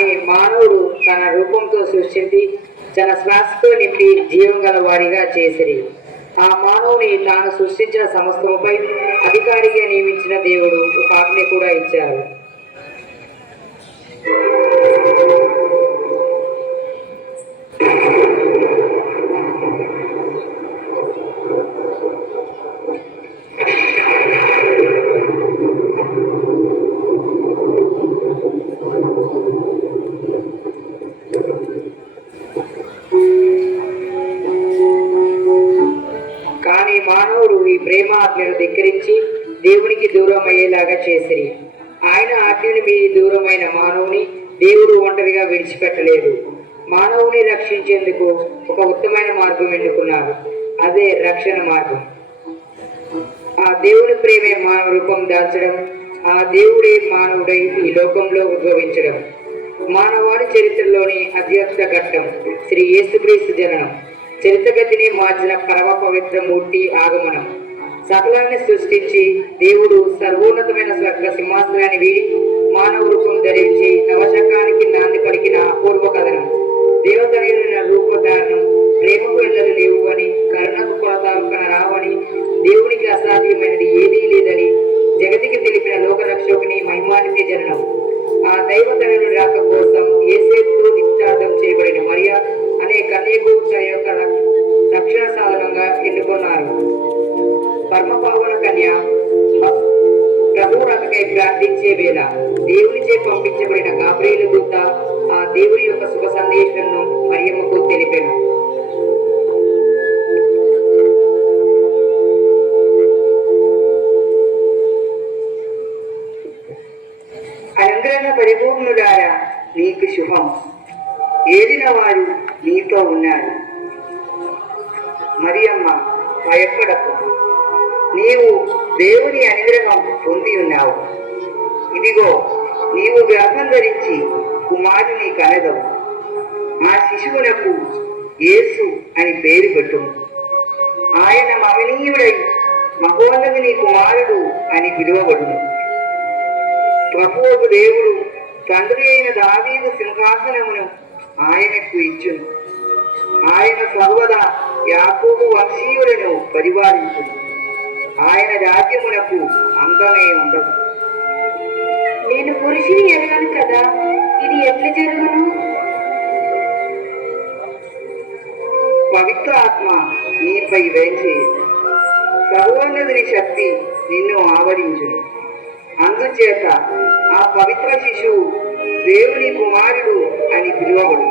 కానీ మానవుడు తన రూపంతో సృష్టించి తన శ్వాసతో నింపి జీవం గల వారిగా చేసిరి. ఆ మానవుని తాను సృష్టించిన సమస్తముపై అధికారిగా నియమించిన దేవుడు ఒక ఆజ్ఞ కూడా ఇచ్చారు. కానీ మానవుడు ఈ ప్రేమ ఆజ్ఞను ధిక్కరించి దేవునికి దూరం అయ్యేలాగా చేసిరి. ఆయన ఆజ్ఞని మీ దూరమైన మానవుని దేవుడు ఒంటరిగా విడిచిపెట్టలేదు. మానవుని రక్షించేందుకు ఒక ఉత్తమైన మార్గం ఎన్నుకున్నారు. అదే రక్షణ మార్గం. ఆ దేవుని ప్రేమే మానవ రూపం దాల్చడం, ఆ దేవుడే మానవుడై ఈ లోకంలో ఉద్భవించడం. మానవాడి చరిత్రలోని అత్యంత ఘట్టం శ్రీ యేసుక్రీస్తు జననం. చరిత్రగతిని మార్చిన పరమ పవిత్ర మూర్తి ఆగమనం. సకలాన్ని సృష్టించి దేవుడు సర్వోన్నతమైన స్వర్గ సింహాసనాన్ని వీడి మానవ రూపం ధరించి నవశకానికి నాంది పలికిన అపూర్వ కథనం. దేవతనైన రూపధారణం, ప్రేమకు ఎల్లలు లేవు అని, కరుణకు కొలత రావని, దేవునికి అసాధ్యమైనది ఏదీ లేదని జగతికి తెలిపిన లోకరక్షకుని మహిమానితి జననం. ఆ దైవతనను రాక కోసం యేసేపుతో నిశ్చార్థం చేయబడిన మరియా అనే కన్యకు తన యొక్క రక్షణ సాధనంగా ఎన్నుకున్నారు. పరమపావన కన్య ప్రభు రకకై ప్రార్థించే వేళ దేవునిచే పంపించబడిన గాబ్రియేలు దూత ఆ దేవుని యొక్క శుభ సందేశంను మరియమ్మకు తెలిపాను. అనుగ్రహ పరిపూర్ణుడారా, నీకు శుభం. ఏలిన వారు నీతో ఉన్నారు. మరియమ్మ, భయపడకు, నీవు దేవుని అనుగ్రహం పొంది ఉన్నావు. ఇదిగో, నీవు గర్భం ధరించి కుమారుని కనదవు. మా శిశువునకు యేసు అని పేరు పెట్టుము. ఆయన మహనీయుడై మహోన్నతుని కుమారుడు అని పిలువబడును. ప్రభువు దేవుడు తండ్రి అయిన దావీదు సింహాసనమును ఆయనకు ఇచ్చును. ఆయన సర్వదా యాకోబు వంశీయులను పరిపాలించును. ఆయన రాజ్యమునకు అంతమే ఉండదు. నేను పురుషుని ఎరగను కదా, ఇది ఎట్లా జరుగును? పవిత్ర ఆత్మ నీపై వేచేయి. సర్వోన్నతుని శక్తి నిన్ను ఆవరించును. అందుచేత ఆ పవిత్ర శిశువు దేవుని కుమారుడు అని పిలువబడు.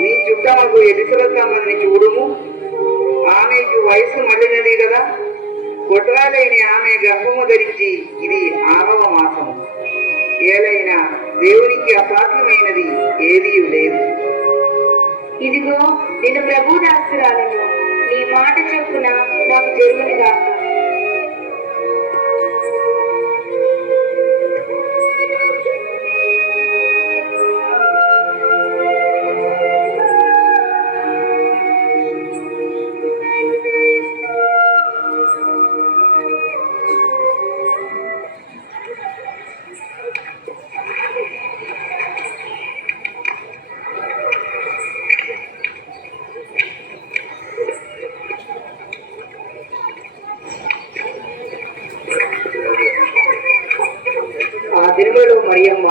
నీ చుట్టమకు ఎలిసబెత్తమ్మని చూడుము. ఆమెకు వయసు మళ్ళినది కదా. కొట్రాలైన ఆమె గర్భము ధరించి ఇది 6వ మాసము. ఏలైనా దేవునికి అసాధ్యమైనది ఏదీ లేదు. ఇదిగో, నేను ప్రభు దాసురాలను, నీ మాట చొప్పున నాకు జరుగునుగాక. దినములో మరియమ్మ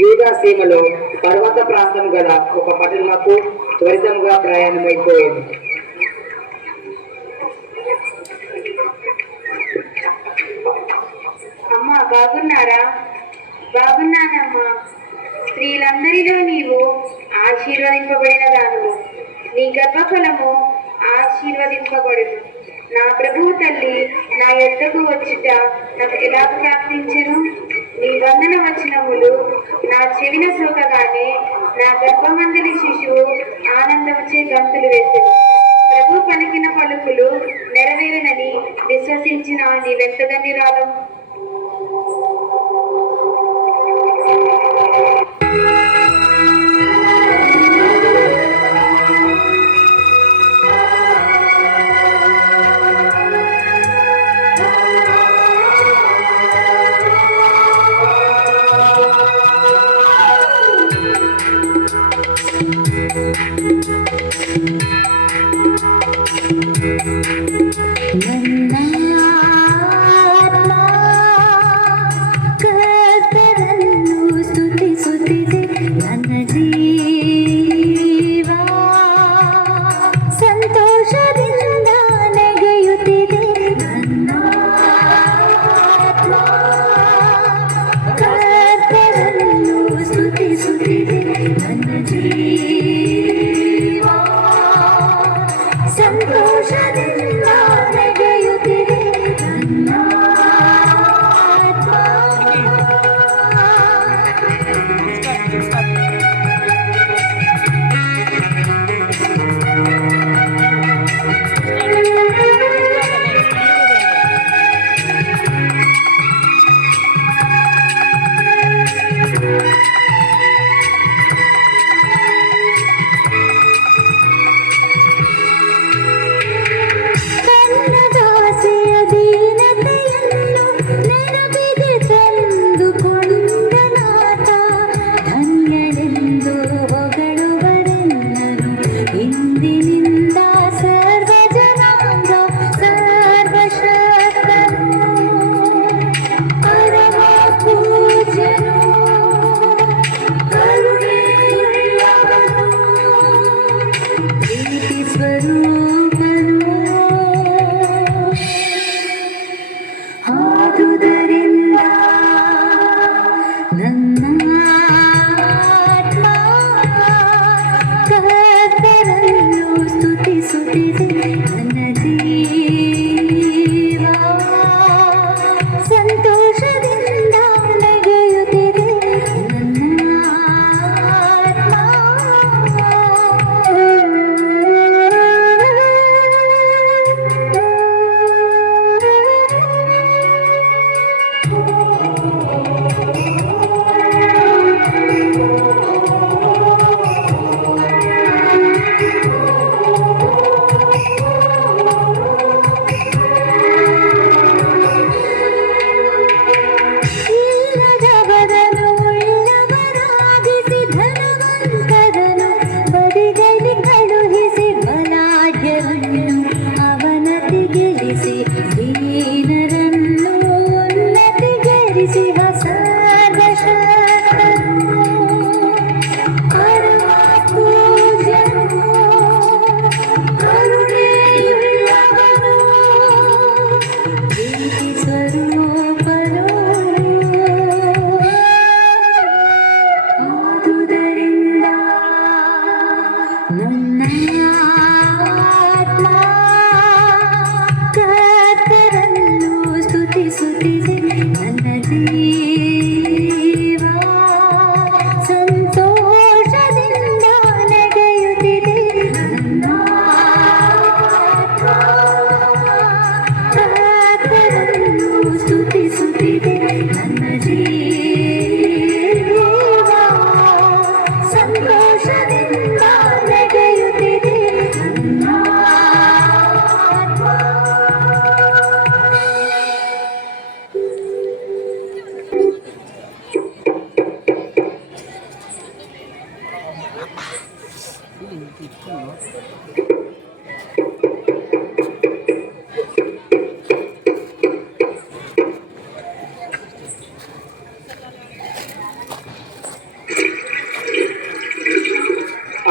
యూదా సీమలో పర్వత ప్రాంతం గల ఒక పట్టణముకు త్వరితంగా ప్రయాణమైపోయింది. అమ్మా, బాగున్నారా? బాగున్నానమ్మా. స్త్రీలందరిలో నీవు ఆశీర్వదింపబడిన దానివు, నీ గర్భఫలము ఆశీర్వదింపబడును. నా ప్రభువు తల్లి నా యొద్దకు వచ్చుట నాకు ఎలా ప్రార్థించెను? నీ వందన వచనములు నా చెవిన సోకగానే నా గర్భమందలి శిశువు ఆనందముచే గంతులు వేసెను. ప్రభు పలికిన పలుకులు నెరవేరునని విశ్వసించిన నీవెంత ధన్యురాలు.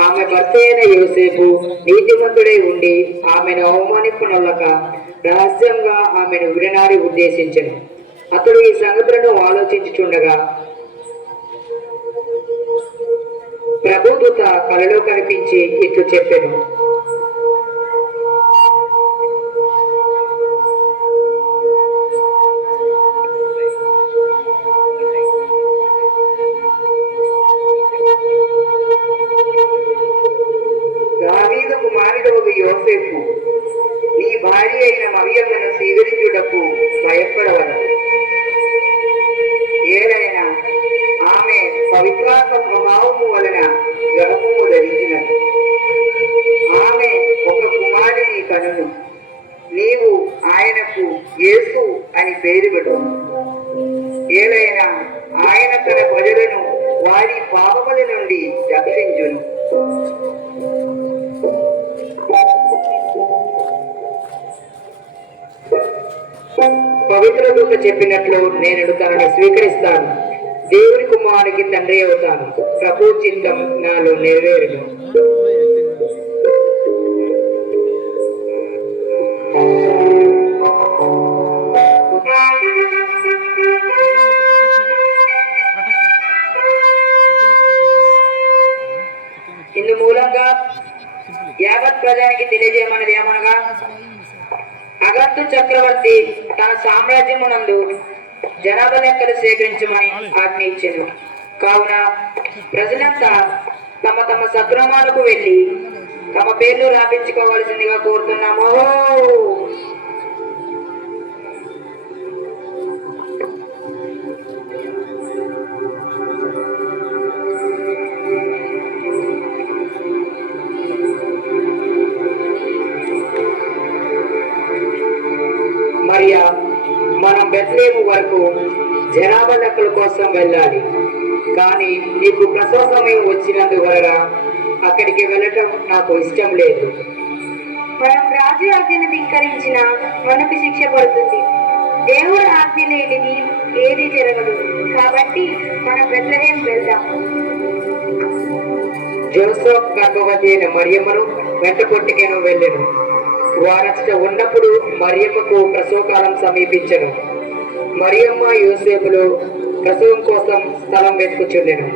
ఆమె భర్త అయిన యోసేపు నీతిమంతుడై ఉండి ఆమెను అవమానింపనొల్లక రహస్యంగా ఆమెను విడనాడి ఉద్దేశించెను. అతడు ఈ సంగతులను ఆలోచించుచుండగా ప్రభుదూత కలలో కనిపించి ఇట్లు చెప్పెను, దావీదు కుమారుడగు యోసేపు, నీ భార్య అయిన మరియమ్మను స్వీకరించుటకు భయపడవలదు. ఏలైనా ఆమె పవిత్రాత్మ ప్రభావము వలన గర్భము ధరించినది. ఆమె ఒక కుమారుని కనును. నీవు ఆయనకు యేసు అని పేరు పెట్టుము. ఏలైనా ఆయన తన ప్రజలను వారి పాపముల నుండి రక్షించును. పవిత్ర దూత చెప్పినట్లు నేను తనని స్వీకరిస్తాను. దేవుని కుమారునికి తండ్రి అవుతాను. ప్రభు చిత్తం నాలో నెరవేరును. ఇందు మూలంగా యావత్ ప్రజానికి తెలియజేయమన్నది ఏమనగా, అగస్తు చక్రవర్తి తన సామ్రాజ్యమునందు జనాభా లెక్కలు సేకరించమని ఆజ్ఞ ఇచ్చెను. కావున ప్రజలంతా తమ తమ సద్గ్రామాలకు వెళ్ళి తమ పేర్లు రాపించుకోవాల్సిందిగా కోరుతున్నాము. మరియా, మనం బెత్లెహేము వరకు జనాభా లెక్కల కోసం వెళ్ళాలి. కానీ నీకు ప్రసవ సమయం వచ్చినందువలన అక్కడికి వెళ్ళటం నాకు ఇష్టం లేదు. మనం రాజు ఆజ్ఞను ధిక్కరించిన మనకు శిక్ష పడుతుంది. దేవుడు ఆజ్ఞ లేనిది ఏది జరగదు. కాబట్టి మనం బెత్లెహేము వెళ్దాం. జోసెఫ్ గర్భవతి అయిన మరియమ్మను వెంట కొట్టుకెను వెళ్ళెను. వారచ్చట ఉన్నప్పుడు మరియమ్మకు ప్రసవకాలం సమీపించెను. మరియమ్మ యోసేపులు ప్రసవం కోసం స్థలం వెతుకుచుండెను.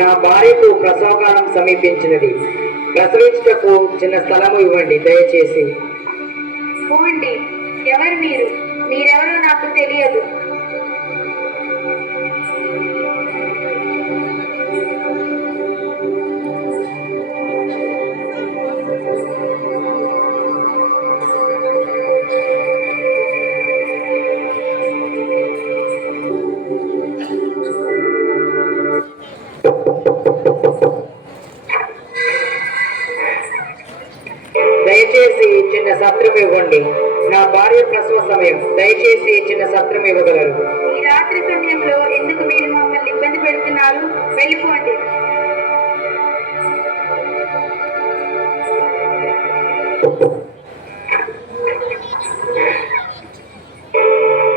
నా భార్యకు ప్రసవకాలం సమీపించినది. ప్రసవించుటకు చిన్న స్థలము ఇవ్వండి దయచేసి. పోండి. ఎవరు మీరు? మీరెవరో నాకు తెలియదు. దయచేసి చిన్న సత్రం ఇవ్వండి. నా భార్య ప్రసవ సమయం. దయచేసి చిన్న సత్రం ఇవ్వగలరు. ఈ రాత్రి సమయంలో ఎందుకు మీరు మమ్మల్ని ఇబ్బంది పెడుతున్నారు? వెళ్ళిపోండి.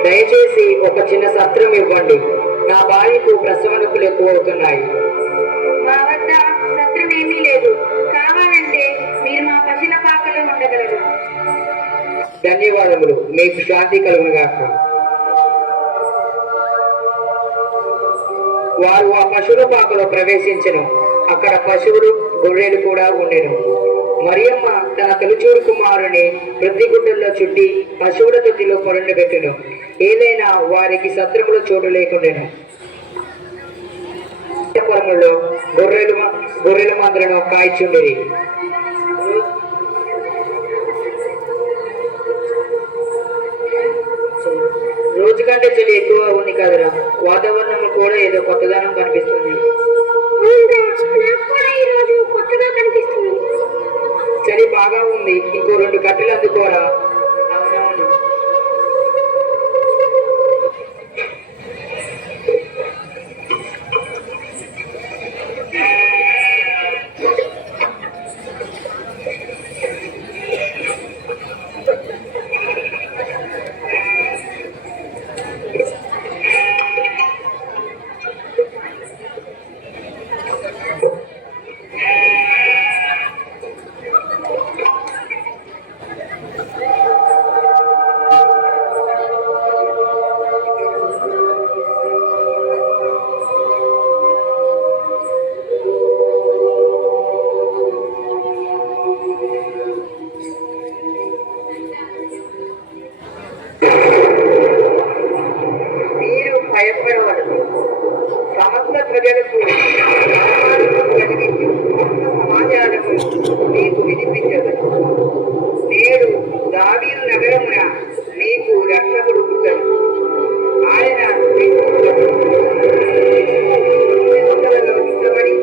దయచేసి ఒక చిన్న సత్రం ఇవ్వండి. నా భార్యకు ప్రసవ నొప్పులు ఎక్కువ అవుతున్నాయి. మా వద్ద సత్రం ఏమీ లేదు. కావాలంటే మీరు మా పశుల పాకలో ఉండగలరు. ధన్యవాదములు. మీకు శాంతి కలుగునుగాక. వారు ఆ పశువుల పాకలో ప్రవేశించెను. అక్కడ పశువులు గొర్రెలు కూడా ఉండెను. మరియమ్మ తన తొలిచూరు కుమారుని ప్రతిగుడ్డల్లో చుట్టి పశువుల తొట్టిలో పొరండబెట్టెను. ఏదైనా వారికి సత్రములో చోటు లేకుండెను. పొలములో గొర్రెల మందలను కాయిచుండిరి. రోజు కంటే చలి ఎక్కువ ఉంది కదరా. వాతావరణం కూడా ఏదో కొత్తదనం కనిపిస్తుంది. చలి బాగా ఉంది. ఇంకో 2 కట్టెలు అందుకోరా. అవునవును. ప్రజలకు కలిగించు సమాచారము నీకు వినిపించదు. నేడు దావీదు నగరమున నీకు రక్షకుడు పుట్టడు. ఆయన ఇష్టపడి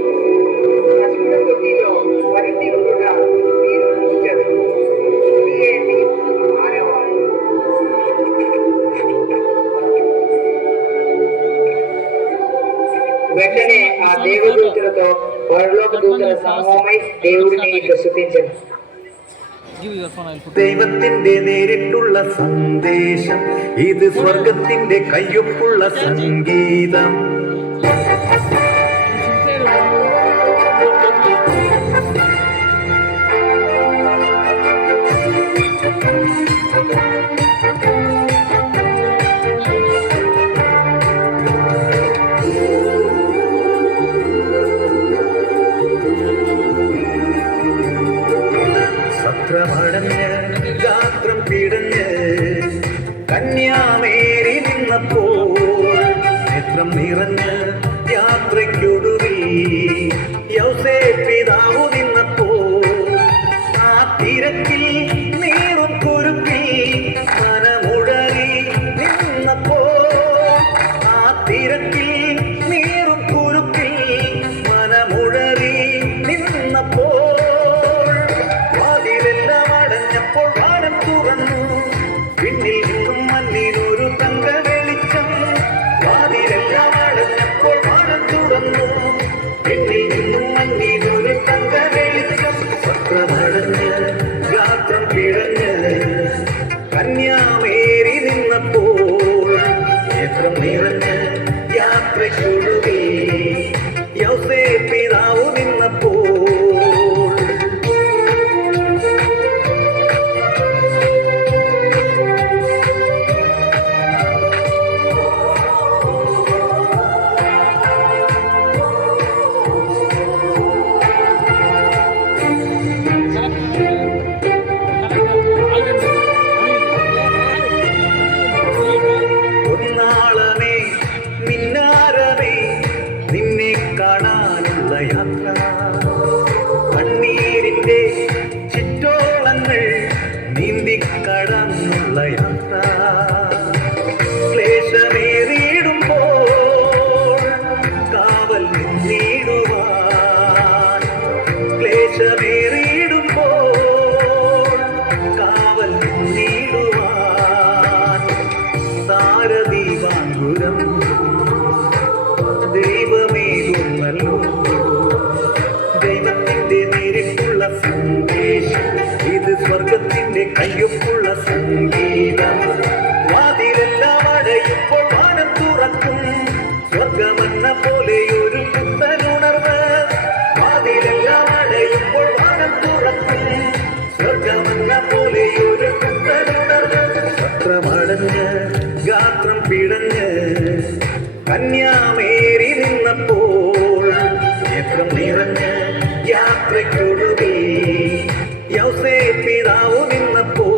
పశువుల తొట్టిలో పరిశీలుగా మీరు చూచదు. మానవాడు వెంటనే ఆ దేవదూతలతో పరలోక దూతల సమూహమై దేవుడిని ఇట్లా స్తుతించను. ദൈവത്തിന്റെ നേരിട്ടുള്ള സന്ദേശം, ഇത് സ്വർഗത്തിന്റെ കയ്യൊപ്പുള്ള സംഗീതം. സത്രമടഞ്ഞ് ഗാത്രം പിടഞ്ഞ് കന്യാമേരി നിന്നപ്പോൾ നേത്രം നിറഞ്ഞ് യാത്രയ്ക്കൊടുവിൽ യൗസേപ്പ് പിതാവ് നിന്നപ്പോൾ ആ തിരക്കിൽ നീറും കുരുക്കിൽ മനമുഴറി നിന്നപ്പോൾ ആ തിരക്കിൽ നീറും കുരുക്കിൽ മനമുഴറി നിന്നപ്പോൾ പ്പോൾ വാനം തുറന്നു, പിന്നിൽ നിന്നും മണ്ണിനൊരു തങ്ക വെളിച്ചം. വാതിലെല്ലാം അടഞ്ഞപ്പോൾ വാനം തുറന്നു, പിന്നിൽ നിന്നും മണ്ണിനൊരു തങ്ക വെളിച്ചം. പത്രമടഞ്ഞ് ഗാത്രം പിഴഞ്ഞ് കന്യാമേരി നിന്നപ്പോൾ നേത്രം നിറഞ്ഞ് യാത്രയ്ക്കൊടുവിൽ യൗസേപ്പ് പിതാവ് നിന്നപ്പോൾ ഒന്നാളമേ മിന്നാരമേ നിന്നെ കാണാനുള്ള യാത്ര, കണ്ണീരിന്റെ ചുറ്റോളങ്ങൾ നീന്തിക്കടന്നുള്ള യാത്ര. ക്ലേശമേറിയിടുമ്പോൾ കാവൽ നിന്നിടുവാൻ, ക്ലേശമേറിയിടുമ്പോൾ കാവൽ നിന്നിടുവാൻ. സാരദീപാങ്കുരം ദൈവമേകുന്നല്ലോ, ദൈവത്തിന്റെ നേരിട്ടുള്ള സന്ദേശം, ഇത് സ്വർഗത്തിന്റെ കയ്യൊപ്പുള്ള സംഗീതം. വാതിലെല്ലാം അടയുമ്പോൾ വാനം തുറക്കും, സ്വർഗമെന്ന പോലെ ഒരു പുത്തനുണർവ്. വാതിലെല്ലാം അടയുമ്പോൾ വാനം തുറക്കും, സ്വർഗമെന്ന പോലെ ഒരു പുത്തനുണർവ്. സത്രമടഞ്ഞ് ഗാത്രം പിടഞ്ഞ് കന്യാമേരി നിന്നപ്പോൾ നേത്രം നിറഞ്ഞ് യാത്രയ്ക്കൊടുവിൽ യൗസേപ്പ് പിതാവ് നിന്നപ്പോൾ.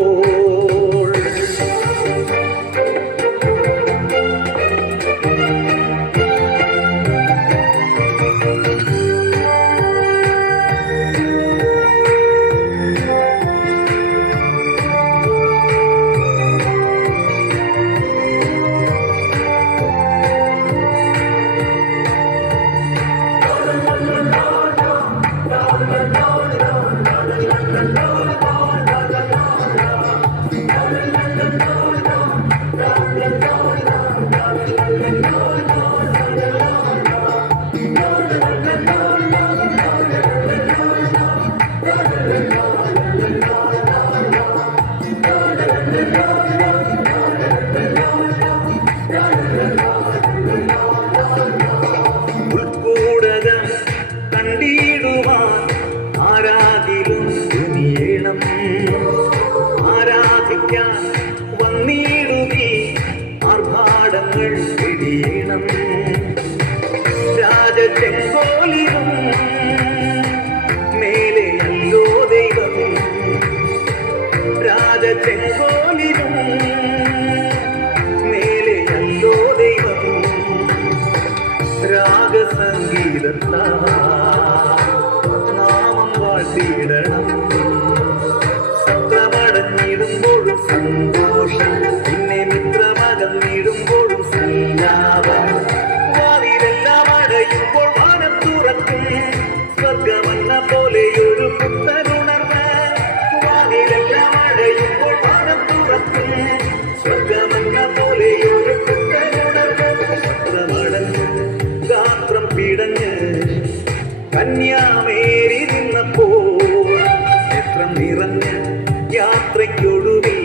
ഉൾക്കൂടകം കണ്ടിടുവാൻ ആരാകിലും തുനിയണം, ആരാധിക്കാൻ വന്നിടുകി ആർഭാടങ്ങൾ പിടിയണം. രാജചെങ്കോലിനും മേലെയല്ലോ ദൈവം, രാജചെങ്കോലിനും മേലെയല്ലോ ദൈവം. രാഗസ ജീവിതത്താൽ നാമം വാഴ്ത്തിയിടണം. ശബ്ദമടഞ്ഞിടുമ്പോഴും സന്തോഷം, പിന്നെ മിത്രമകന്നിടുമ്പോഴും സല്ലാപം. വാതിലെല്ലാം അടയുമ്പോൾ വാനം തുറക്കും, സ്വർഗമെന്ന പോലെയൊരു പുത്തനുണർന്ന്. വാതിലെല്ലാം അടയുമ്പോൾ വാനം തുറക്കും, സ്വർഗമെന്ന പോലെയൊരു പുത്തനുണർന്ന്. ശബ്ദമടഞ്ഞ് ഗാത്രം പിടഞ്ഞ് കന്യാമേരി നിന്നപ്പോൾ നേത്രം നിറഞ്ഞ് യാത്രയ്ക്കൊടുവിൽ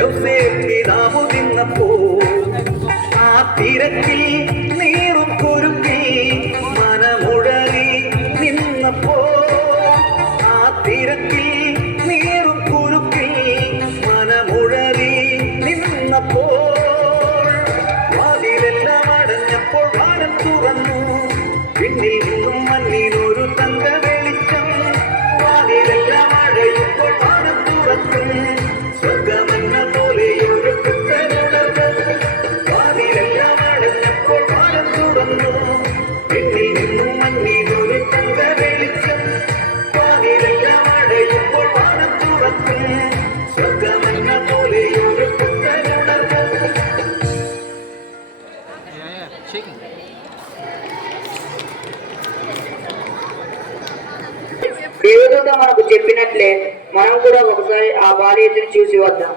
യോസേപ്പ് പിതാവ് നിന്നപ്പോൾ ആ തിരക്കിൽ നീറും കുരുക്കിൽ മനമുഴറി നിന്നപ്പോൾ ആ തിരക്കിൽ നീറും കുരുക്കിൽ മനമുഴറി നിന്നപ്പോൾ വാതിലെല്ലാം അടഞ്ഞപ്പോൾ വാനം തുറന്നു, പിന്നിൽ നിന്നും മണ്ണിനൊരു തങ്ക വെളിച്ചം. വാതിലെല്ലാം അടയുമ്പോൾ വാനം തുറക്കും, സ്വർഗമെന്ന പോലെയൊരു പുത്തനുണർവ്. വാതിലെല്ലാം അടഞ്ഞപ്പോൾ വാനം തുറന്നു, പിന്നിൽ നിന്നും മണ്ണിനൊരു തങ്ക വെളിച്ചം. വാതിലെല്ലാം അടയുമ്പോൾ വാനം തുറക്കും, സ്വർഗമെന്ന പോലെയൊരു പുത്തനുണർവ്. దేవదూత మనకు చెప్పినట్లే మనం కూడా ఒకసారి ఆ బాలియతను చూసి వద్దాం.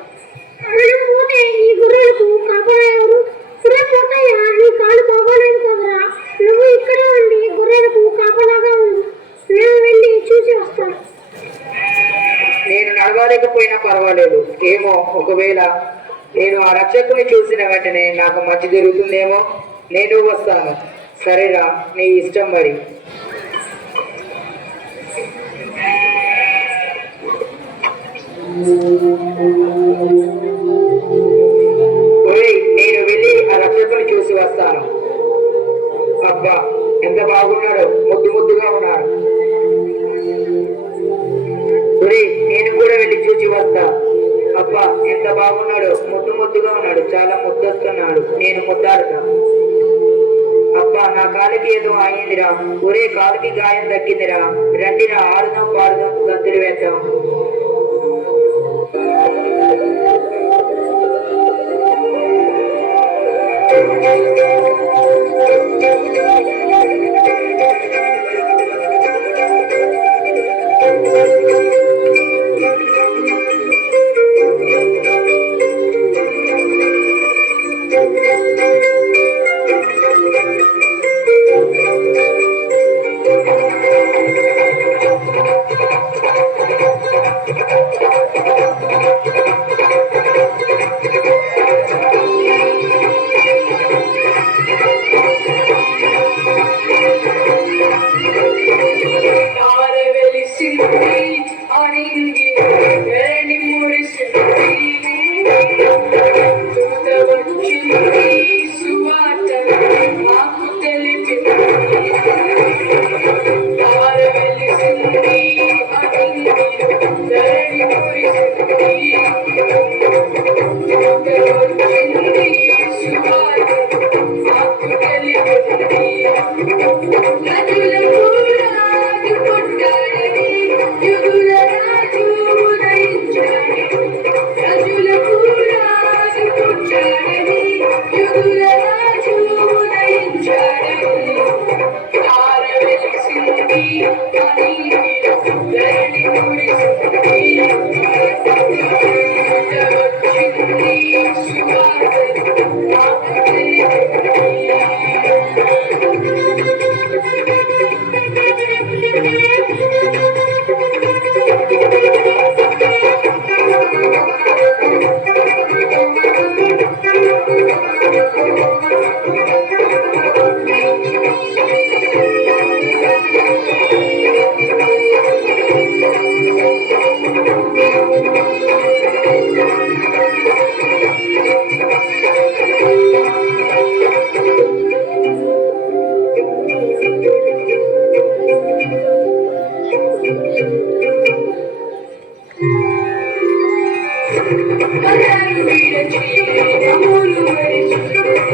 మనం పోతే ఈ గొర్రెలకు కాపలా ఎవరు? పోతాయా, నీ కాళ్ళు బాగోలేదు కదరా. నువ్వు ఇక్కడే ఉండి గొర్రెలకు కాపలాగా ఉండు, నేను వెళ్ళి చూసి వస్తాను. నేను నడవలేకపోయినా పర్వాలేదు. ఏమో, ఒకవేళ నేను ఆ రక్షకుని చూసిన వెంటనే నాకు మంచి జరుగుతుందేమో. నేను వస్తాను. సరేరా, నీ ఇష్టం మరి. ఒరేయ్, నేను వెళ్ళి ఆ రక్షకుని చూసి వస్తాను. అబ్బా, ఎంత బాగున్నాడు, ముద్దు ముద్దుగా ఉన్నాడు. ఒరేయ్, నేను కూడా వెళ్ళి చూసి వస్తా. అబ్బా, ఎంత బాగున్నాడు, ముద్దు ముద్దుగా ఉన్నాడు, చాలా ముద్దొస్తున్నాడు. నేను ముద్దాడుతా. అబ్బా, నా కాలికి ఏదో అయిందిరా. ఒరే, కాలికి గాయం దక్కిందిరా. రండిరా, ఆడుదాం పాడుదాం, గంతులు వేద్దాం.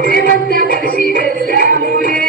దేవత కలిసి వెళ్ళాములే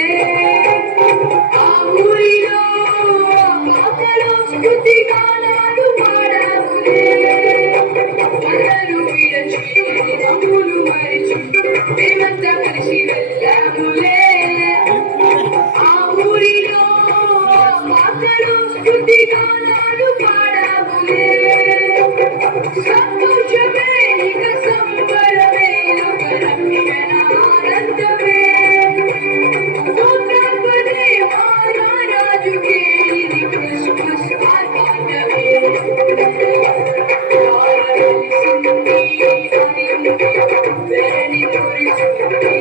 ధరణి మురిసింది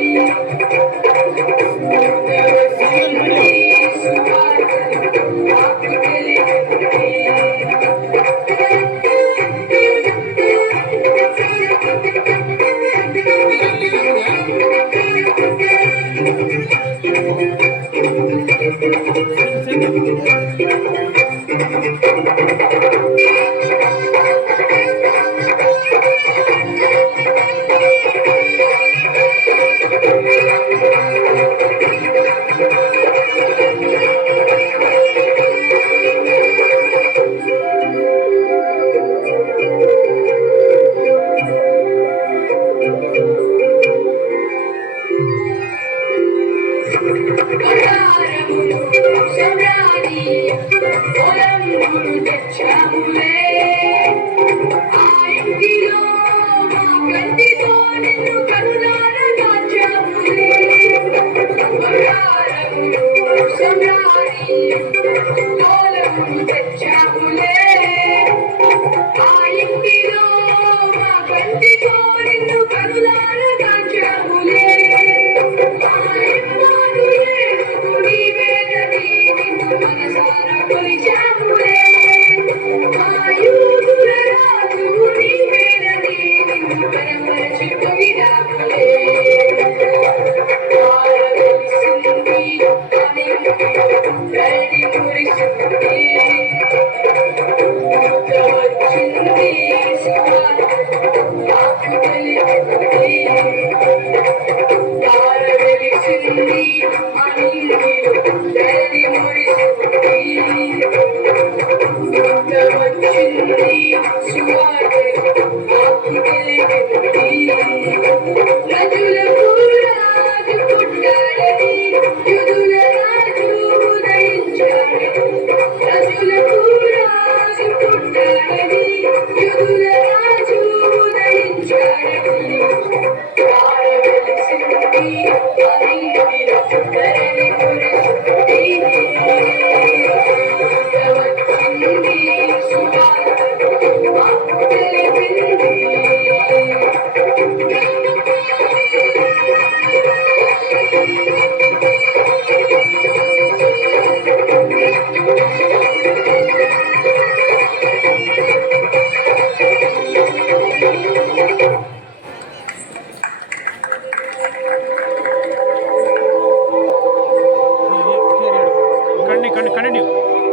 కంటిన్యూ.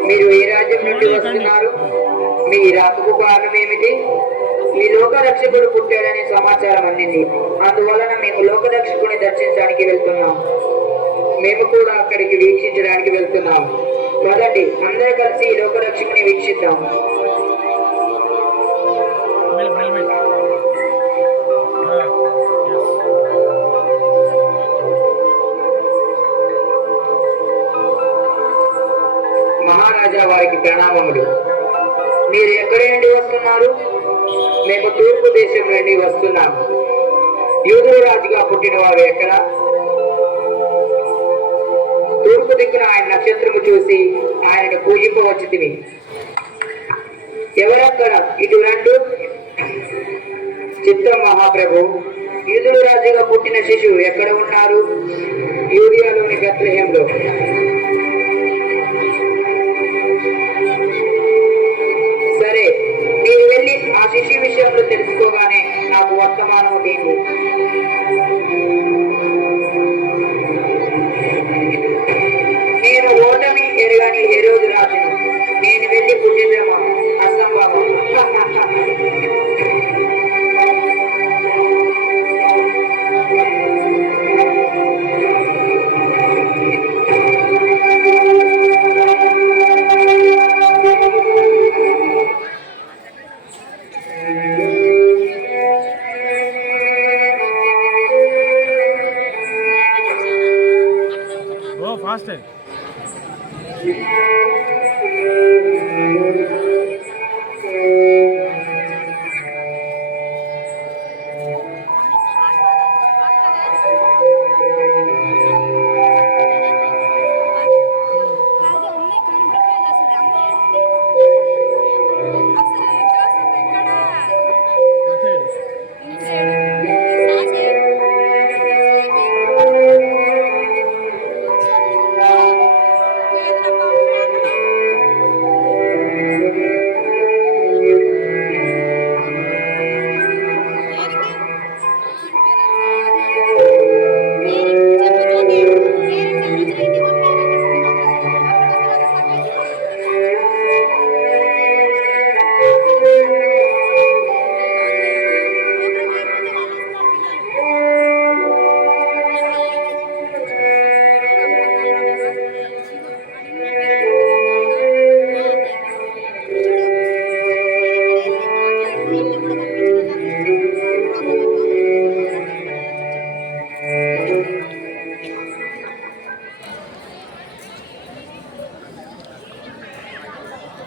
మీరు ఏ రాజ్యం నుండి వస్తున్నారు? మీ రాకకు కారణం ఏమిటి? మీ లోక రక్షకుడు పుట్టాడనే సమాచారం అందింది. అందువలన మేము లోక రక్షకుని దర్శించడానికి వెళ్తున్నాం. మేము కూడా అక్కడికి వీక్షించడానికి వెళ్తున్నాం. పదండి, అందరూ కలిసి ఈ లోక రక్షకుని వీక్షిద్దాం. మహారాజా వారికి ప్రణామములు. మీరు ఎక్కడి నుండి వస్తున్నారు? మేము తూర్పు దేశం నుండి వస్తున్నాం. యూదుల రాజుగా పుట్టిన వారు ఎక్కడ? తూర్పు దిక్కున ఆయన నక్షత్రము చూసి ఆయనను పూజింపవచ్చుతిమి. ఎవరక్కడ? ఇటు రండు. చిత్తం మహాప్రభు. యూదుల రాజుగా పుట్టిన శిశువు ఎక్కడ ఉన్నారు? యూరియాలోని బెత్లెహేంలో. సరే, మీరు వెళ్ళి ఆ శిశు విషయంలో తెలుసుకోగానే నాకు వర్తమానం దేని. నేను ఓటమి ఎరగని హెరోదు రాజును. నేను వెళ్ళి పుట్టిందేమో అసంభవం. ఓ ఫాస్ట్